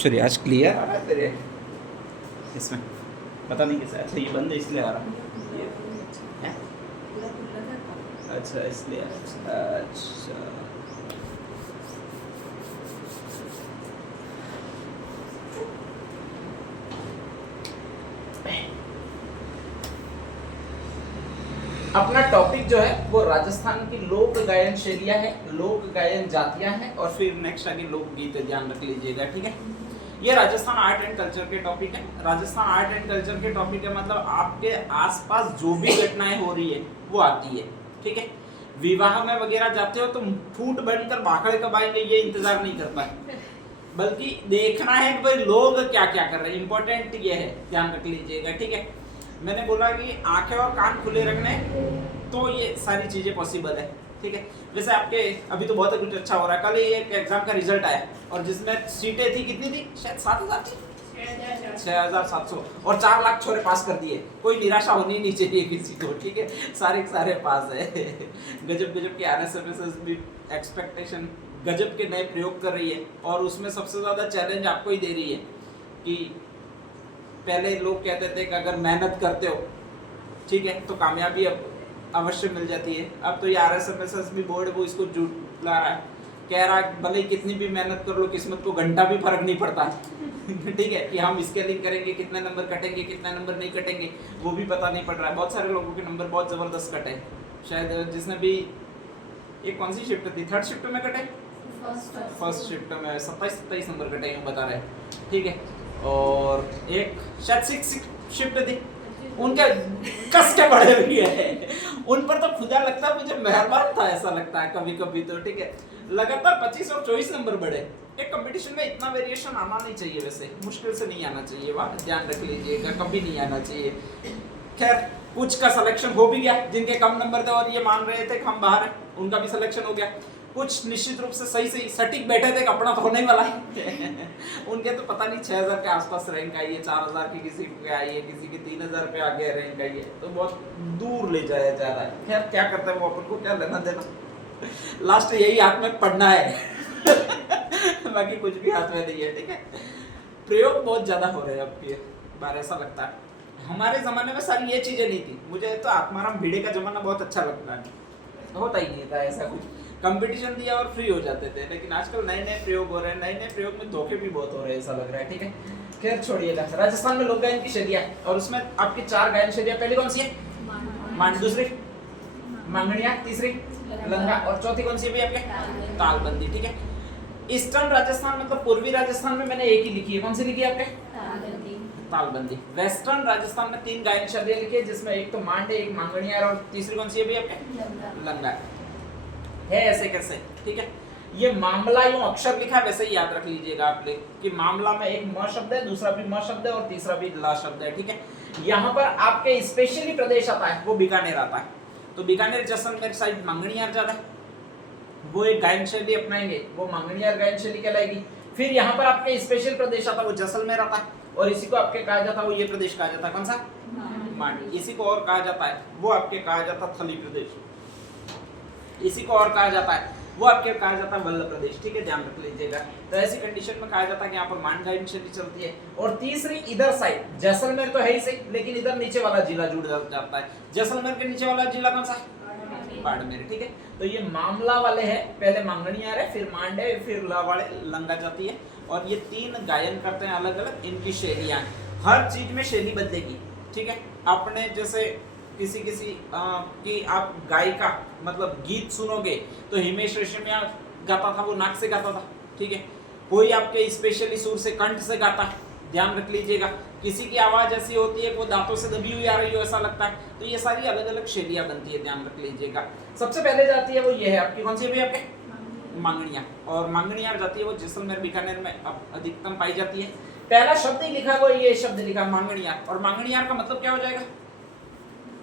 चलिए आज क्लियर आ रहा है तेरे इसमें, पता नहीं कैसा। अच्छा ये बंद है इसलिए आ रहा है। अच्छा इसलिए अच्छा अपना टॉपिक जो है वो राजस्थान की लोक गायन शैलियाँ है, लोक गायन जातियाँ हैं, और फिर नेक्स्ट आगे लोकगीत है, ध्यान रख लीजिएगा, ठीक है। ये राजस्थान आर्ट एंड कल्चर के टॉपिक है। राजस्थान आर्ट एंड कल्चर के टॉपिक है मतलब आपके आसपास जो भी घटनाएं हो रही है वो आती है, ठीक है। विवाह में वगैरह जाते हो तो फूट बनकर भाखड़े कब आएंगे ये इंतजार नहीं करता है, बल्कि देखना है कि भाई लोग क्या क्या कर रहे हैं। इंपॉर्टेंट ये है, ध्यान रख लीजिएगा, ठीक है। मैंने बोला कि आंखें और कान खुले रखने तो ये सारी चीजें पॉसिबल है, ठीक है। वैसे आपके अभी तो बहुत कुछ अच्छा हो रहा है। कल ये एग्जाम का रिजल्ट आया और जिसमें सीटें थी कितनी थी, शायद 7,000 थी, 6,700, और 4 लाख छोरे पास कर दिए। कोई निराशा होनी नहीं चाहिए किसी को, ठीक है। सारे पास है। गजब गजब के आरएसएस भी एक्सपेक्टेशन गजब के नए प्रयोग कर रही है, और उसमें सबसे ज्यादा चैलेंज आपको ही दे रही है कि पहले लोग कहते थे कि अगर मेहनत करते हो, ठीक है, तो कामयाबी अब अवश्य मिल जाती है। अब तो ये आरएसएस भी बोर्ड वो इसको जुटला रहा है, कह रहा है भले कितनी भी मेहनत कर लो किस्मत को घंटा भी फर्क नहीं पड़ता। ठीक है, कि हम स्केलिंग करेंगे कितने नंबर कटेंगे कितने नंबर नहीं कटेंगे वो भी पता नहीं पड़ रहा है। बहुत सारे लोगों के नंबर बहुत जबरदस्त कटे, शायद जिसने भी ये कौन सी शिफ्ट थी, 3rd शिफ्ट में कटे, फर्स्ट शिफ्ट में 27 नंबर कटे यूँ बता रहे, ठीक है। और एक शायद 6 शिफ्ट थी, उनके कस के बड़े हुई है, उन पर तो खुदा लगता है मुझे मेहरबान था, ऐसा लगता है कभी कभी तो, ठीक है। लगातार 25 और 24 नंबर बढ़े। एक कंपटीशन में इतना वेरिएशन आना नहीं चाहिए, वैसे मुश्किल से नहीं आना चाहिए, वाह ध्यान रख लीजिएगा, कभी नहीं आना चाहिए। खैर कुछ का सिलेक्शन हो भी गया, जिनके कम नंबर थे और ये मान रहे थे कि हम बाहर हैं, उनका भी सिलेक्शन हो गया। कुछ निश्चित रूप से सही सटीक बैठे थे, अपना तो होने वाला है। उनके तो पता नहीं 6,000 के आसपास रैंक आई है, 4,000 की किसी के आई है, किसी की 3,000 पे आगे रैंक आई है, तो बहुत दूर ले जाया जा रहा है। खैर क्या करते हैं वो, अपन को क्या लेना देना, लास्ट यही हाथ में पढ़ना है। बाकी कुछ भी हाथ में नहीं है, ठीक है। प्रयोग बहुत ज्यादा हो रहे हैं अब की बार, ऐसा लगता है। हमारे जमाने में सारी ये चीजें नहीं थी। मुझे तो आत्माराम भिड़े का जमाना बहुत अच्छा लगता है, होता ही नहीं था ऐसा कुछ, कंपटीशन दिया और फ्री हो जाते थे। लेकिन आजकल नए नए प्रयोग हो रहे हैं, नए नए प्रयोग में धोखे भी बहुत हो रहे हैं, ऐसा लग रहा है, ठीक है। खैर छोड़िएगा। राजस्थान में लोक गायन की शैलियाँ, और उसमें आपकी 4 गायन शैलियाँ। पहली कौन सी है, मांड, दूसरी मांगणिया, तीसरी लंगा, और चौथी कौन सी है भी आपके, तालबंदी, ठीक है। ईस्टर्न राजस्थान मतलब पूर्वी राजस्थान में मैंने एक ही लिखी है, कौन सी लिखी है आपके, तालबंदी। वेस्टर्न राजस्थान में 3 गायन शैलियाँ लिखी है, जिसमें एक तो मांड है, एक मांगणिया, और तीसरी कौन सी है भी आपके, लंगा है। ऐसे कैसे, ठीक है। ये मामला यूं अक्षर लिखा है वैसे ही याद रख लीजिएगा आप लोग कि मामला में एक म शब्द है, दूसरा भी म शब्द है, और तीसरा भी ला शब्द है, ठीक है। यहाँ पर आपके स्पेशली प्रदेश आता है वो बीकानेर आता है, तो बीकानेर जैसलमेर साइड मांगणियार ज्यादा है, वो एक गायन शैली अपनाएंगे, वो मांगणियार गायन शैली कहलाएगी। फिर यहाँ पर आपके स्पेशल प्रदेश आता है वो जैसलमेर आता है, और इसी को आपके कहा जाता है, वो ये प्रदेश कहा जाता है, कौन सा, मांडवी। इसी को और कहा जाता है, वो आपके कहा जाता है थली प्रदेश। इसी को और कहा जाता है, वो आपके कहा जाता है वल्लभ प्रदेश, ठीक है, ध्यान रख लीजिएगा। तो ऐसी कंडीशन में कहा जाता है कि यहाँ पर मांड गायन शैली चलती है। और तीसरी इधर साइड, जैसलमेर तो है ही सही, लेकिन इधर नीचे वाला जिला जुड़ जाता है। जैसलमेर के नीचे वाला जिला कौन सा है, बाड़मेर, ठीक है। तो ये मामला वाले हैं, पहले मांगणियार है, फिर मांड है, फिर ला वाले लंगा जाती है, और ये 3 गायन करते हैं अलग अलग। इनकी शैलियाँ, हर चीज में शैली बदलेगी, ठीक है। आपने जैसे किसी की आप गायिका मतलब गीत सुनोगे तो हिमेश रेशमिया गाता था, वो नाक से गाता था, ठीक है। कोई आपके स्पेशली सुर से, कंठ से गाता है, ध्यान रख लीजिएगा। किसी की आवाज ऐसी होती है वो दांतों से दबी हुई आ रही हो, ऐसा लगता है। तो ये सारी अलग अलग शैलियाँ बनती है, ध्यान रख लीजिएगा। सबसे पहले जाती है वो ये है आपकी, कौन सी है आपके, मांगणिया। और मांगणियार जाती है वो जैसलमेर बीकानेर में अब अधिकतम पाई जाती है। पहला शब्द ही लिखा है वो ये शब्द लिखा मांगणियार, और मांगणियार का मतलब क्या हो जाएगा,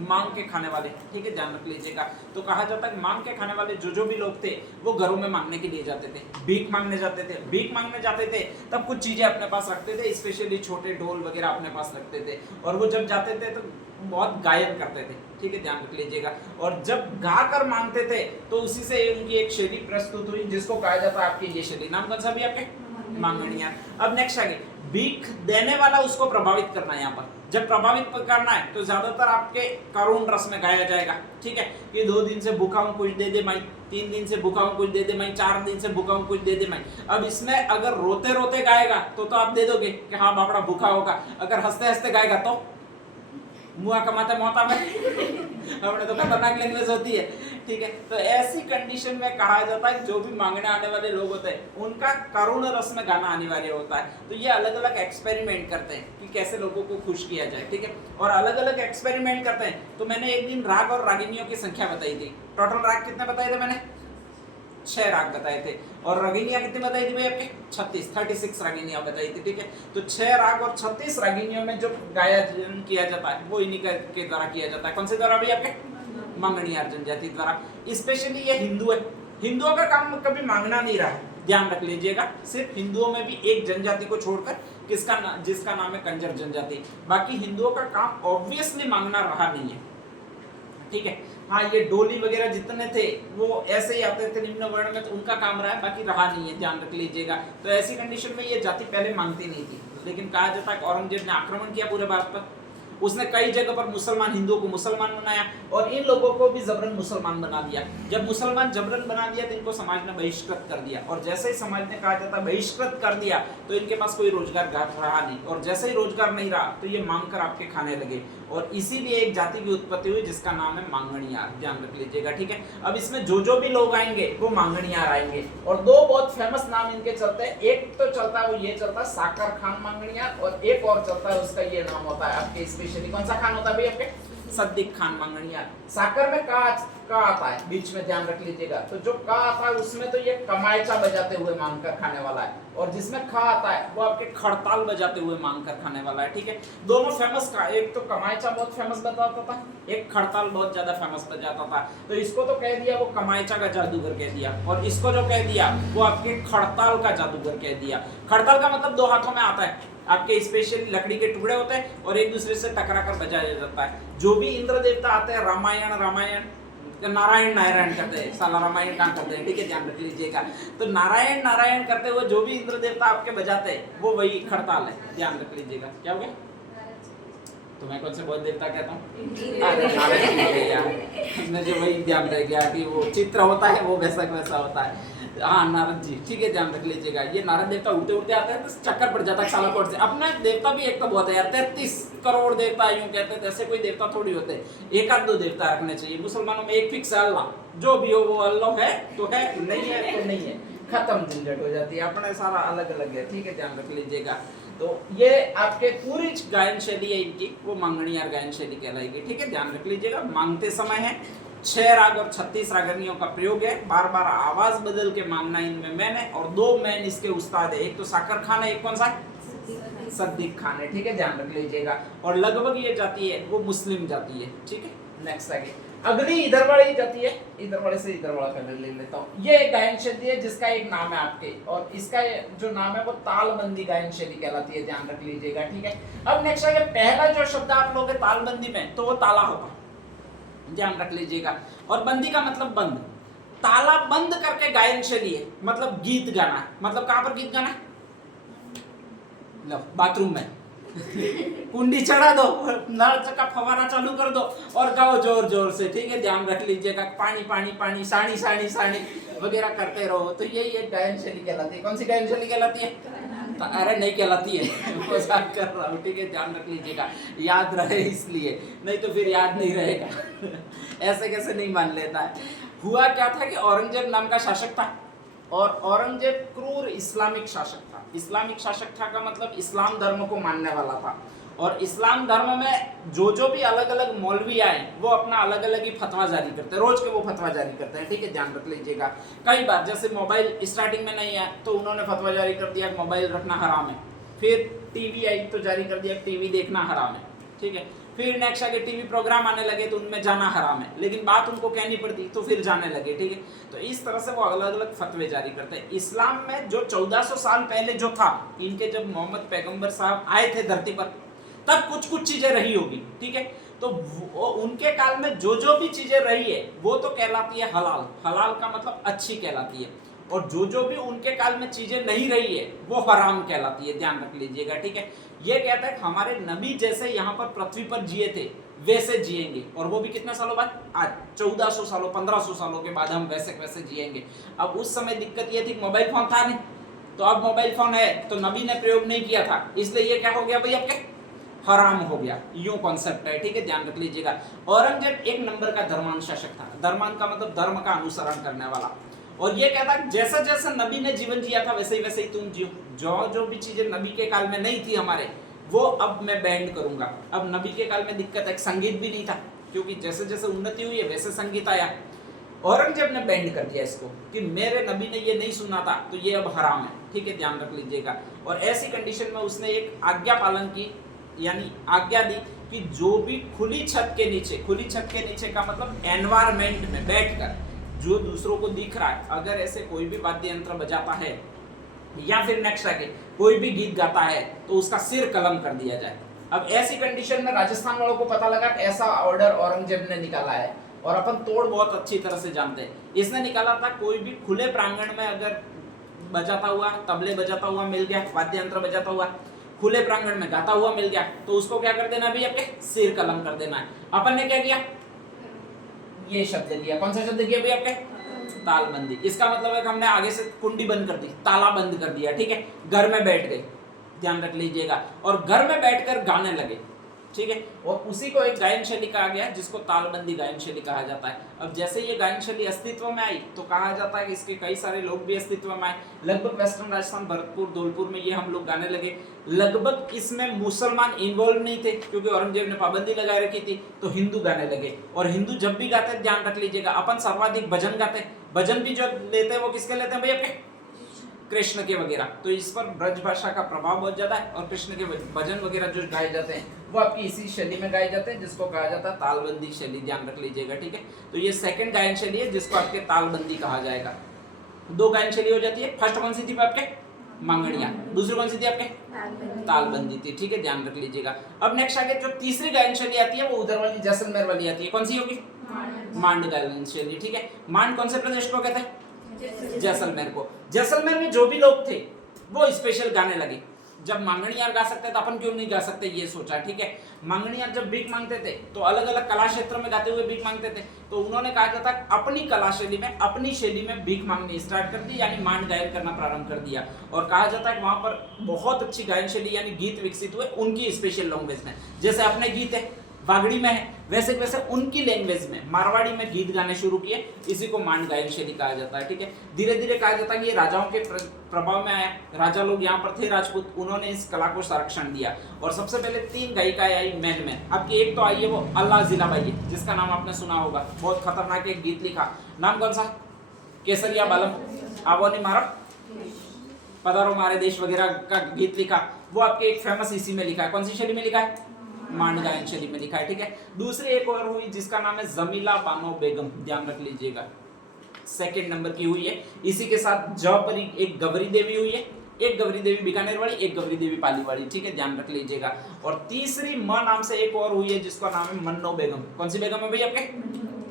मांग के खाने वाले, ठीक है, ध्यान रख लीजिएगा। तो कहा जाता है मांग के खाने वाले जो भी लोग थे वो घरों में मांगने के लिए जाते थे, भीख मांगने जाते थे। भीख मांगने जाते थे तब कुछ चीजें अपने पास रखते थे, स्पेशली छोटे ढोल वगैरह अपने पास रखते थे, और वो जब जाते थे तो बहुत गायन करते थे, ठीक है, ध्यान रख लीजिएगा। और जब गा कर मांगते थे तो उसी से उनकी एक शैली प्रस्तुत हुई, जिसको कहा जाता है आपकी ये शैली, नाम कौन सा भी आपके, मांगणियार। अब नेक्स्ट आगे, भीख देने वाला उसको प्रभावित करना है। यहाँ पर जब प्रभावित करना है तो ज्यादातर आपके करुण रस में गाया जाएगा, ठीक है। ये 2 दिन से भूखा हूं कुछ दे दे माई, 3 दिन से भूखा हूं कुछ दे दे माई, 4 दिन से भूखा हूं कुछ दे दे माई। अब इसमें अगर रोते रोते गाएगा तो आप दे दोगे कि हाँ बाबड़ा भूखा होगा। अगर हंसते हंसते गाएगा तो मुआ कमाते मोता में हमने तो खतरनाक लैंग्वेज होती है, ठीक है। तो ऐसी कंडीशन में कहा जाता है जो भी मांगने आने वाले लोग होते हैं उनका करुण रस में गाना अनिवार्य होता है। तो ये अलग अलग एक्सपेरिमेंट करते हैं कि कैसे लोगों को खुश किया जाए, ठीक है। और अलग अलग एक्सपेरिमेंट करते हैं। तो मैंने एक दिन राग और रागिनियों की संख्या बताई थी। टोटल राग कितने बताए थे मैंने? 6 राग बताए थे। और रागिनियां कितनी बताई थी भाई आपके? 36 रागिनियां बताई थी, ठीक है। तो 6 राग और 36 रागिनियों में जो गायन किया जाता है वो इन्हीं के द्वारा किया जाता है। कौन से द्वारा भाई आपके? मांगणियार जनजाति द्वारा। स्पेशली ये हिंदू है, हिंदुओं का काम कभी मांगना नहीं रहा, ध्यान रख लीजिएगा। सिर्फ हिंदुओं में भी एक जनजाति को छोड़कर जिसका नाम है कंजर जनजाति, बाकी हिंदुओं का काम ऑब्वियसली मांगना रहा नहीं है, ठीक है। हाँ, ये डोली वगैरह जितने थे वो ऐसे ही आते थे निम्न वर्ण में, तो उनका काम रहा है, बाकी रहा नहीं है, ध्यान रख लीजिएगा। तो ऐसी कंडीशन में ये जाति पहले मांगती नहीं थी, लेकिन कहा जाता है कि औरंगजेब ने आक्रमण किया पूरे भारत पर। उसने कई जगह पर मुसलमान हिंदुओं को मुसलमान बनाया और इन लोगों को भी जबरन मुसलमान बना दिया। जब मुसलमान जबरन बना दिया तो इनको समाज ने बहिष्कृत कर दिया, और जैसे ही समाज ने कहा जाता बहिष्कृत कर दिया तो इनके पास कोई रोजगार रहा नहीं, और जैसे ही रोजगार नहीं रहा तो ये मांग कर आपके खाने लगे, और इसीलिए एक जाति की उत्पत्ति हुई जिसका नाम है मांगणियार, ध्यान रख लीजिएगा, ठीक है। अब इसमें जो भी लोग आएंगे वो मांगणियार आएंगे, और 2 बहुत फेमस नाम इनके चलते हैं। एक तो चलता है वो ये चलता है साकर खान मांगणियार, और एक और चलता है उसका ये नाम होता है आपके स्पेशली कौन सा खान होता है भाई आपके? सद्दिक खान मांगणियार। साकर में का आता है बीच में, ध्यान रख लीजिएगा। तो जो का आता है उसमें तो ये कमायचा बजाते हुए मांग कर खाने वाला है, और जिसमें खा आता है वो आपके खड़ताल बजाते हुए मांग कर खाने वाला है, ठीक है। दोनों फेमस का, एक तो कमायचा बहुत फेमस बजाता था, एक खड़ताल बहुत ज्यादा फेमस बजाता था। तो इसको तो कह दिया वो कमायचा का जादूगर कह दिया, और इसको जो कह दिया वो आपके खड़ताल का जादूगर कह दिया। खड़ताल का मतलब 2 हाथों में आता है, आपके स्पेशली लकड़ी के टुकड़े होते हैं और एक दूसरे से टकरा कर बजाया जाता है। जो भी इंद्र देवता आते हैं रामायण नारायण करते हैं, साला रामायण कहाँ करते हैं, ठीक है, ध्यान रख लीजिएगा। तो नारायण करते हुए जो भी इंद्र देवता आपके बजाते हैं वो वही खड़ताल है, ध्यान रख लीजिएगा। क्या हो गया? तो मैं कौन से बहुत देवता कहता हूँ? मुझे वही ध्यान रह गया कि वो चित्र होता है वो वैसा होता है। हाँ, नारद जी, ठीक है, ध्यान रख लीजिएगा। ये नारद देवता उड़ते उड़ते आते हैं तो चक्कर पड़ जाता है सालाकोट से। अपना देवता भी एक तो बहुत है यार, 33 करोड़ देवता यूं कहते हैं, ऐसे कोई देवता थोड़ी होते हैं, 1-2 देवता रखने चाहिए। मुसलमानों में एक फिक्स है अल्लाह, जो भी हो वो अल्लाह है तो है, नहीं है तो नहीं है, खत्म झंझट हो जाती है। अपने सारा अलग अलग है, ठीक है, ध्यान रख लीजिएगा। तो ये आपके पूरी गायन शैली है इनकी, वो मांगणियार गायन शैली कहलाएगी, ठीक है, ध्यान रख लीजिएगा। मांगते समय है 6 राग और 36 रागनियों का प्रयोग है, बार बार आवाज बदल के मांगना इनमें मैन है, और 2 मैन इसके उस्ताद है, एक तो साकर खान है, एक कौन सा है? सद्दिक खान है, ठीक है, ध्यान रख लीजिएगा। और लगभग ये जाति है वो मुस्लिम जाति है, ठीक है। नेक्स्ट आगे अगली इधर वाली जाती है, इधर वाले से इधर वाला पहले ले लेता हूँ। ये एक गायन शैली है जिसका एक नाम है आपके, और इसका जो नाम है वो तालबंदी गायन शैली कहलाती है, ध्यान रख लीजिएगा, ठीक है। अब नेक्स्ट आगे पहला जो शब्द आप लोग तालबंदी में, तो वो ताला होगा, ध्यान रख लीजिएगा। और बंदी का मतलब बंद, ताला बंद करके गायन शैली है, मतलब गीत गाना। मतलब कहां पर गीत गाना? लो, बाथरूम में कुंडी चढ़ा दो, नल का फवारा चालू कर दो और गाओ जोर जोर से, ठीक है, ध्यान रख लीजिएगा। पानी पानी पानी, साड़ी साड़ी साड़ी वगैरह करते रहो, तो यही एक गायन शैली कहलाती है। कौन सी गायन शैली कहलाती है? अरे नहीं कहलाती है, मजाक कर रहा हूँ, ठीक है, ध्यान रख लीजिएगा, याद रहे इसलिए, नहीं तो फिर याद नहीं रहेगा ऐसे कैसे नहीं मान लेता है। हुआ क्या था कि औरंगजेब नाम का शासक था, और औरंगजेब क्रूर इस्लामिक शासक था। इस्लामिक शासक था का मतलब इस्लाम धर्म को मानने वाला था, और इस्लाम धर्म में जो भी अलग अलग मौलवी आए वो अपना अलग अलग ही फतवा जारी करते हैं, रोज के वो फतवा जारी करते हैं, ठीक है, ध्यान रख लीजिएगा। कई बार जैसे मोबाइल स्टार्टिंग में नहीं आया तो उन्होंने फतवा जारी कर दिया मोबाइल रखना हराम है, फिर टीवी आई तो जारी कर दिया टीवी देखना हराम है, ठीक है, फिर नेक्स्ट आगे टीवी प्रोग्राम आने लगे तो उनमें जाना हराम है, लेकिन बात उनको कहनी पड़ती तो फिर जाने लगे, ठीक है। तो इस तरह से वो अलग अलग फतवे जारी करते हैं। इस्लाम में जो 1400 साल पहले जो था, इनके जब मोहम्मद पैगंबर साहब आए थे धरती पर, तब कुछ कुछ चीजें रही होगी, ठीक है, तो उनके काल में जो भी चीजें रही है वो तो कहलाती है हलाल। हलाल का मतलब अच्छी कहलाती है, और जो भी उनके काल में चीजें नहीं रही है वो हराम कहलाती है, ध्यान रख लीजिएगा, ठीक है। ये कहता है हमारे नबी जैसे यहाँ पर पृथ्वी पर जिए थे वैसे जिएंगे, और वो भी कितने सालों बाद, आज 1400 सालों 1500 सालों के बाद हम वैसे वैसे जिएंगे। अब उस समय दिक्कत ये थी मोबाइल फोन था नहीं, तो अब मोबाइल फोन है तो नबी ने प्रयोग नहीं किया था, इसलिए ये क्या हो गया भाई आपके हराम हो गया, यूं कॉन्सेप्ट है, ठीक है, ध्यान रख लीजिएगा। औरंगजेब एक नंबर का धर्मान शासक था, धर्मान का मतलब धर्म का अनुसरण करने वाला, और ये कहता जैसा जैसा नबी ने जीवन जिया था वैसे ही तुम जियो, जो भी चीजें नबी के काल में नहीं थी हमारे वो अब मैं बैंड करूंगा। अब नबी के काल में दिक्कत है, संगीत भी नहीं था, क्योंकि जैसे जैसे उन्नति हुई है वैसे संगीत आया। औरंगजेब ने बैंड कर दिया इसको कि मेरे नबी ने ये नहीं सुना था तो ये अब हराम है, ठीक है, ध्यान रख लीजिएगा। और ऐसी कंडीशन में उसने एक आज्ञा पालन की, यानी आज्ञा दी कि जो भी खुली छत के नीचे का मतलब एनवायरमेंट में बैठकर जो दूसरों को दिख रहा है, अगर ऐसे कोई भी वाद्य यंत्र बजाता है या फिर नेक्स्ट आगे कोई भी गीत गाता है तो उसका सिर कलम कर दिया जाए। अब ऐसी कंडीशन में राजस्थान वालों को पता लगा कि ऐसा ऑर्डर औरंगजेब ने निकाला है, और अपन तोड़ बहुत अच्छी तरह से जानते हैं। इसने निकाला था कोई भी खुले प्रांगण में अगर बजाता हुआ, तबले बजाता हुआ मिल गया, वाद्य यंत्र बजाता हुआ खुले प्रांगण में गाता हुआ मिल गया, तो उसको क्या कर देना भी, आपके सिर कलम कर देना है। अपन ने क्या किया, ये शब्द दिया, कौन सा शब्द दिया भाई आपके, तालबंदी। इसका मतलब है कि हमने आगे से कुंडी बंद कर दी, ताला बंद कर दिया, ठीक है, घर में बैठ गए, ध्यान रख लीजिएगा, और घर में बैठकर गाने लगे, ठीक है। और उसी को एक गायन शैली कहा गया जिसको तालबंदी गायन शैली कहा जाता है। अब जैसे ये गायन शैली अस्तित्व में आई तो कहा जाता है कि इसके कई सारे लोग भी अस्तित्व में आए। लगभग वेस्टर्न राजस्थान, भरतपुर, धौलपुर में ये हम लोग गाने लगे। लगभग इसमें मुसलमान इन्वॉल्व नहीं थे क्योंकि औरंगजेब ने पाबंदी लगा रखी थी, तो हिंदू गाने लगे। और हिंदू जब भी गाते हैं, ध्यान रख लीजिएगा, अपन सर्वाधिक भजन गाते हैं। भजन भी जो लेते हैं वो किसके लेते हैं भाई, आपके कृष्ण के वगैरह। तो इस पर ब्रज भाषा का प्रभाव बहुत ज्यादा है, और कृष्ण के भजन वगैरह जो गाए जाते हैं वो आपकी इसी शैली में गाए जाते हैं जिसको कहा जाता है तालबंदी शैली, ध्यान रख लीजिएगा, ठीक है। तो ये सेकंड गायन शैली है जिसको आपके तालबंदी कहा जाएगा। दो गायन शैली हो जाती है, फर्स्ट कौन सी थी आपके, मांगड़िया, दूसरी कौन सी थी आपके, तालबंदी थी, ठीक है, ध्यान रख लीजिएगा। अब नेक्स्ट आगे जो तीसरी गायन शैली आती है वो उधर वाली जैसलमेर वाली आती है, कौन सी होगी, मांड गायन शैली, ठीक है। मांड कौन से प्रदेश को कहते हैं, जैसलमेर को। जैसलमेर में जो भी लोग थे वो स्पेशल गाने लगे, जब मांगणियार गा सकते तो अपन क्यों नहीं गा सकते, ये सोचा, ठीक है। मांगणियार जब भीख मांगते थे तो अलग अलग कला क्षेत्र में गाते हुए भीख मांगते थे, तो उन्होंने कहा जाता अपनी कला शैली में, अपनी शैली में भीख मांगनी स्टार्ट कर दी, यानी मांड गायन करना प्रारंभ कर दिया। और कहा जाता है वहां पर बहुत अच्छी गायन शैली यानी गीत विकसित हुए उनकी स्पेशल लैंग्वेज में। जैसे अपने गीत है बागड़ी में है, वैसे वैसे उनकी लैंग्वेज में मारवाड़ी में गीत गाने शुरू किए, इसी को मांड गायन शैली कहा जाता है, ठीक है। धीरे धीरे कहा जाता है कि ये राजाओं के प्रभाव में आया, राजा लोग यहाँ पर थे राजपूत, उन्होंने इस कला को संरक्षण दिया। और सबसे पहले 3 गायिकाएं आई मेन में। आपकी एक तो आई है वो अल्लाह जिलाबाई, जिसका नाम आपने सुना होगा, बहुत खतरनाक एक गीत लिखा, नाम कौन सा, केसरिया बालम, आवो नहीं मारा पधारो मारे देश वगैरह का गीत लिखा, वो आपके एक फेमस इसी में लिखा है, कौन सी शैली में लिखा है, मांड गायन शैली में लिखा है, ठीक है। दूसरी एक और हुई जिसका नाम है जमीला बानो बेगम, ध्यान रख लीजिएगा, सेकंड नंबर की हुई है। इसी के साथ जौपरी एक गवरी देवी हुई है, एक गवरी देवी बीकानेर वाली, एक गवरी देवी पाली वाली, ठीक है, ध्यान रख लीजिएगा। और तीसरी मां नाम से एक और हुई है जिसका नाम है मन्नो बेगम। कौन सी बेगम है भाई आपके,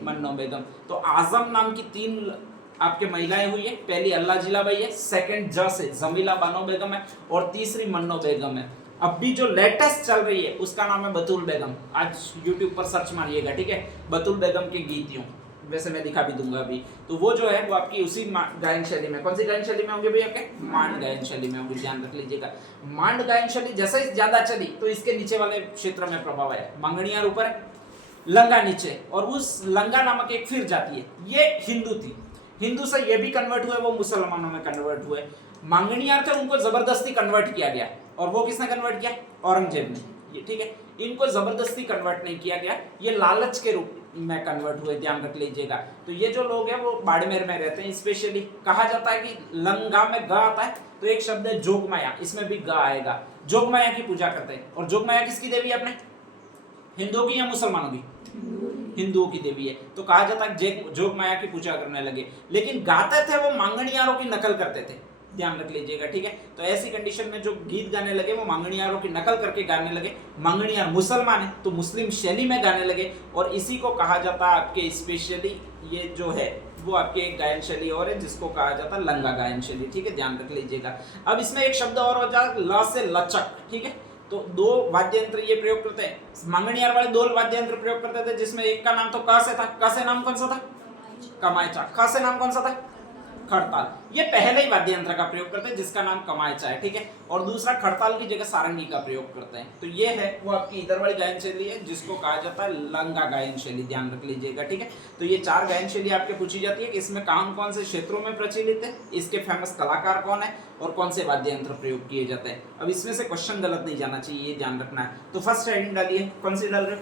मन्नो बेगम। तो आजम नाम की 3 आपके महिलाएं हुई है, पहली अल्लाह जिलाबाई है, सेकंड ज से जमीला बानो बेगम है, और तीसरी मन्नो बेगम है। अब भी जो लेटेस्ट चल रही है उसका नाम है बतूल बेगम, आज YouTube पर सर्च मारिएगा, ठीक है, बतूल बेगम के गीत यूं, वैसे मैं दिखा भी दूंगा अभी। तो वो जो है वो आपकी उसी गायन शैली में, कौन सी गायन शैली में होंगे भाई आपके, मांड गायन शैली में होंगे, ध्यान रख लीजिएगा। मांड गायन शैली जैसे ज्यादा चली तो इसके नीचे वाले क्षेत्र में प्रभाव आया, मांगणियार ऊपर, लंगा नीचे, और उस लंगा नामक एक फिर जाती है, ये हिंदू थी, हिंदू से ये भी कन्वर्ट हुए, वो मुसलमानों में कन्वर्ट हुए। मांगणियार थे, उनको जबरदस्ती कन्वर्ट किया गया, और वो किसने कन्वर्ट किया, औरंगजेब ने, ये ठीक है। इनको जबरदस्ती कन्वर्ट नहीं किया गया, ये लालच के रूप में कन्वर्ट हुए, ध्यान रख लीजिएगा। तो ये जो लोग हैं वो बाड़मेर में रहते हैं, स्पेशली कहा जाता है कि लंगा में ग आता है तो एक शब्द है जोगमाया, इसमें भी ग आएगा, जोगमाया की पूजा करते हैं। और जोगमाया किसकी देवी है, अपने हिंदुओं की या मुसलमानों की, हिंदुओं की देवी है। तो कहा जाता है जोगमाया की पूजा करने लगे, लेकिन गाते थे वो मांगणियारों की नकल करते थे, ध्यान रख लीजिएगा, ठीक है। तो ऐसी कंडीशन में जो गीत गाने लगे वो मांगणियारों की नकल करके गाने लगे। मांगणियार मुसलमान है तो मुस्लिम शैली में गाने लगे, और इसी को कहा जाता है आपके स्पेशली ये जो है वो आपके एक गायन शैली और है जिसको कहा जाता है लंगा गायन शैली, ठीक है, ध्यान रख लीजिएगा। अब इसमें एक शब्द और हो जाए ल से लचक, ठीक है। तो दो वाद्य यंत्र ये प्रयोग करते हैं, मांगणियार वाले दो वाद्य यंत्र प्रयोग करते थे, जिसमें एक का नाम तो क से था, क से नाम कौन सा था, कमायचा, ख से नाम कौन सा था, खड़ताल। ये पहले ही वाद्य यंत्र का प्रयोग करते हैं जिसका नाम कमायचा है, ठीक है। और दूसरा खड़ताल की जगह सारंगी का प्रयोग करते हैं। तो ये है वो आपकी इधर वाली गायन शैली है जिसको कहा जाता है लंगा गायन शैली, ध्यान रख लीजिएगा, ठीक है। तो ये चार गायन शैली आपके पूछी जाती है कि इसमें कौन कौन से क्षेत्रों में प्रचलित है, इसके फेमस कलाकार कौन है और कौन से वाद्य यंत्र प्रयोग किए जाते हैं। अब इसमें से क्वेश्चन गलत नहीं जाना चाहिए, ये ध्यान रखना है। तो फर्स्ट हेडिंग डालिए, कौन सी डाल रहे हो,